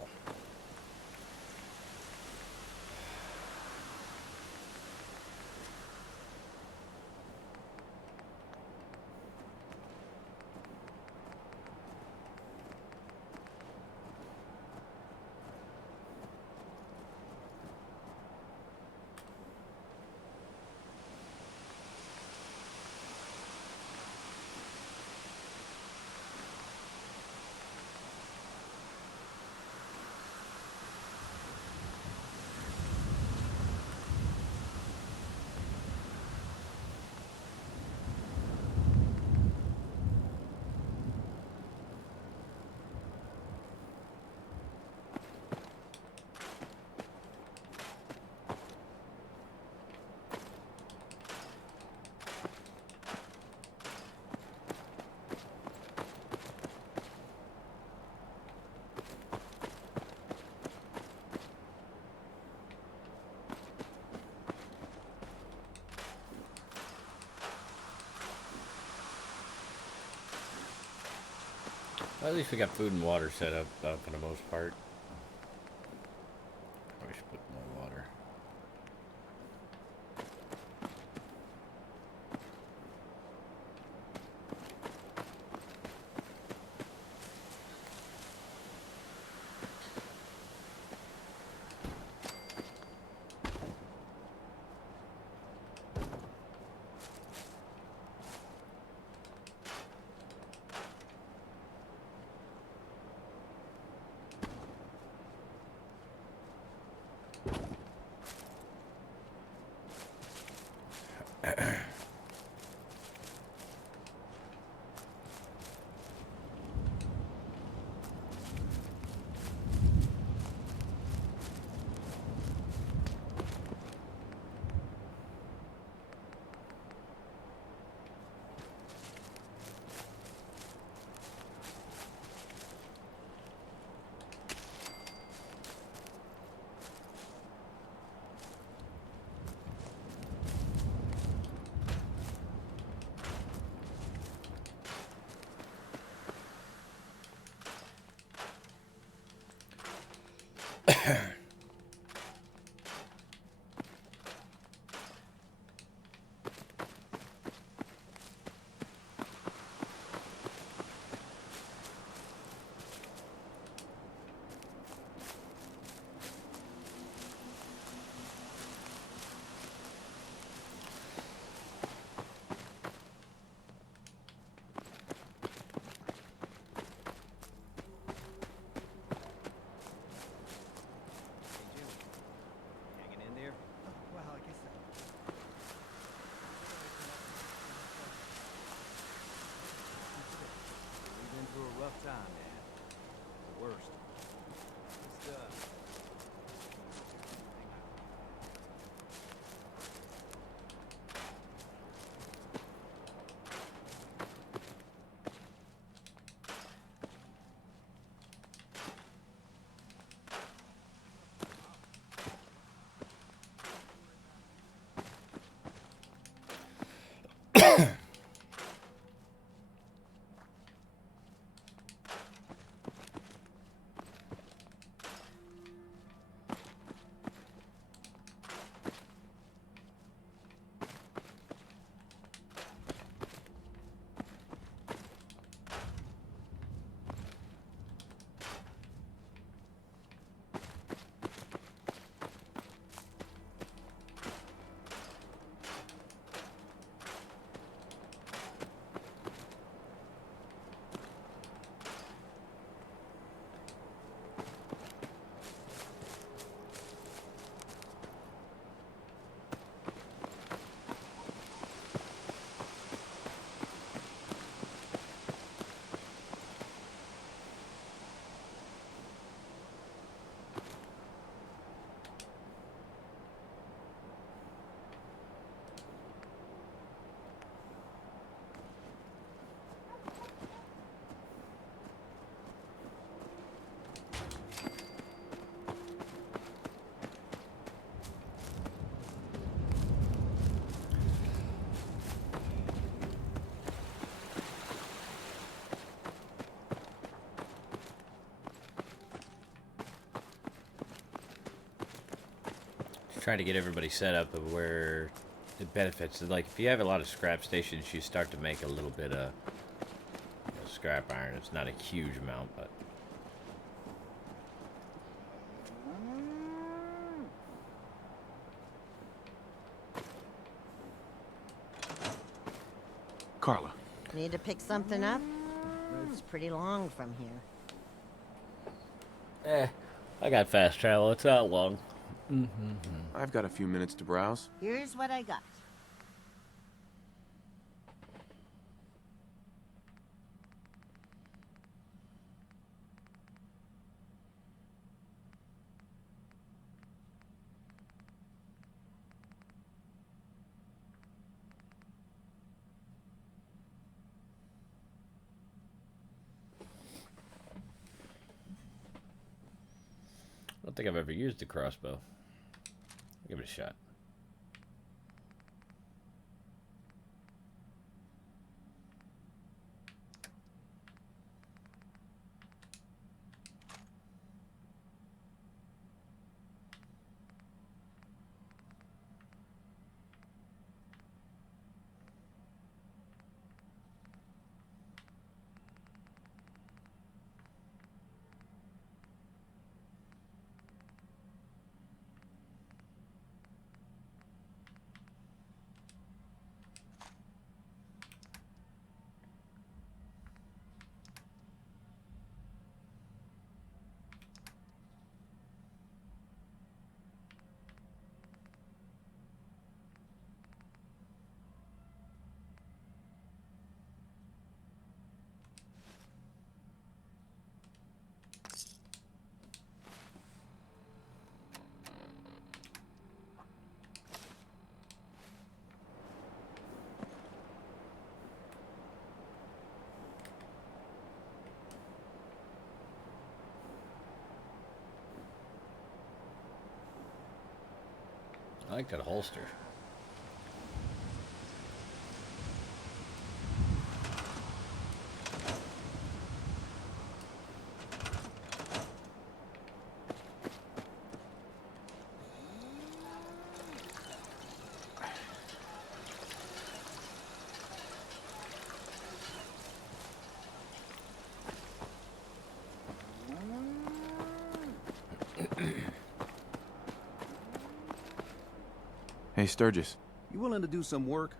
Well, at least we got food and water set up for the most part. Probably should put more water. Trying to get everybody set up of where it benefits. Like, if you have a lot of scrap stations, you start to make a little bit of scrap iron. It's not a huge amount, but... Carla. Need to pick something up? Road's pretty long from here. I got fast travel. It's not long. I've got a few minutes to browse. Here's what I got. I don't think I've ever used the crossbow. Give it a shot. I like that holster. Hey, Sturgis. You willing to do some work?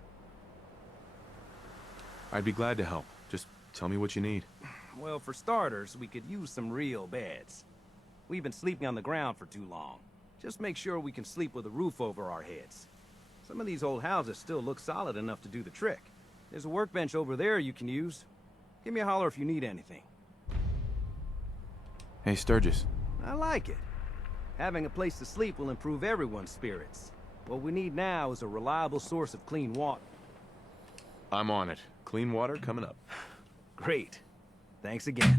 I'd be glad to help. Just tell me what you need. Well, for starters, we could use some real beds. We've been sleeping on the ground for too long. Just make sure we can sleep with a roof over our heads. Some of these old houses still look solid enough to do the trick. There's a workbench over there you can use. Give me a holler if you need anything. Hey, Sturgis. I like it. Having a place to sleep will improve everyone's spirits. What we need now is a reliable source of clean water. I'm on it. Clean water coming up. Great. Thanks again.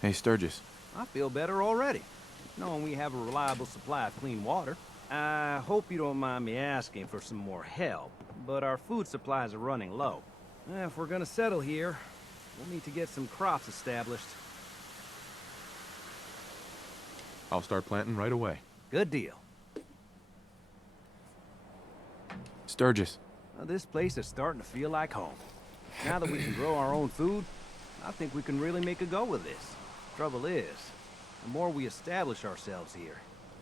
Hey, Sturgis. I feel better already, knowing we have a reliable supply of clean water. I hope you don't mind me asking for some more help, but our food supplies are running low. If we're gonna settle here, we'll need to get some crops established. I'll start planting right away. Good deal. Sturgis. Well, this place is starting to feel like home. Now that we can grow our own food, I think we can really make a go with this. Trouble is, the more we establish ourselves here,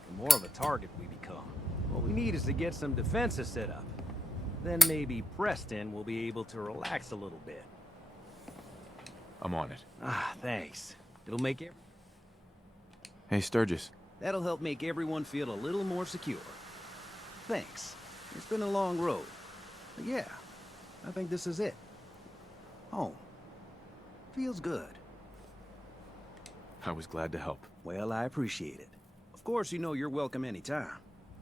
the more of a target we become. What we need is to get some defenses set up. Then maybe Preston will be able to relax a little bit. I'm on it. Ah, thanks. It'll make it. Hey, Sturgis. That'll help make everyone feel a little more secure. Thanks. It's been a long road. But yeah, I think this is it. Home. Feels good. I was glad to help. Well, I appreciate it. Of course, you know you're welcome anytime.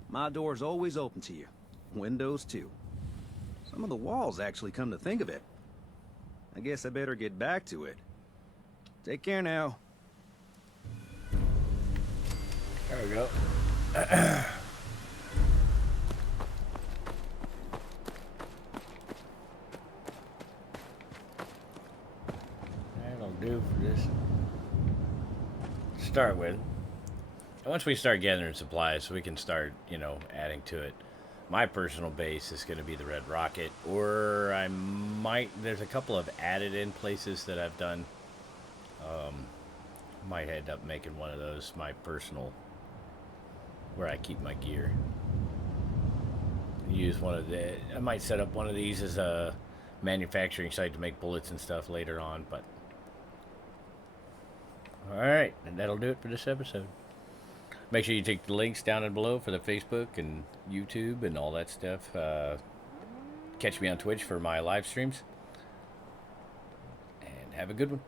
My door's always open to you. Windows, too. Some of the walls actually come to think of it. I guess I better get back to it. Take care now. There we go. That'll do for this. Start with. Once we start gathering supplies, we can start, you know, adding to it. My personal base is going to be the Red Rocket, or I might. There's a couple of added in places that I've done. Might end up making one of those my personal, where I keep my gear. Use one of the. I might set up one of these as a manufacturing site to make bullets and stuff later on. But all right, and that'll do it for this episode. Make sure you take the links down and below for the Facebook and YouTube and all that stuff. Catch me on Twitch for my live streams. And have a good one.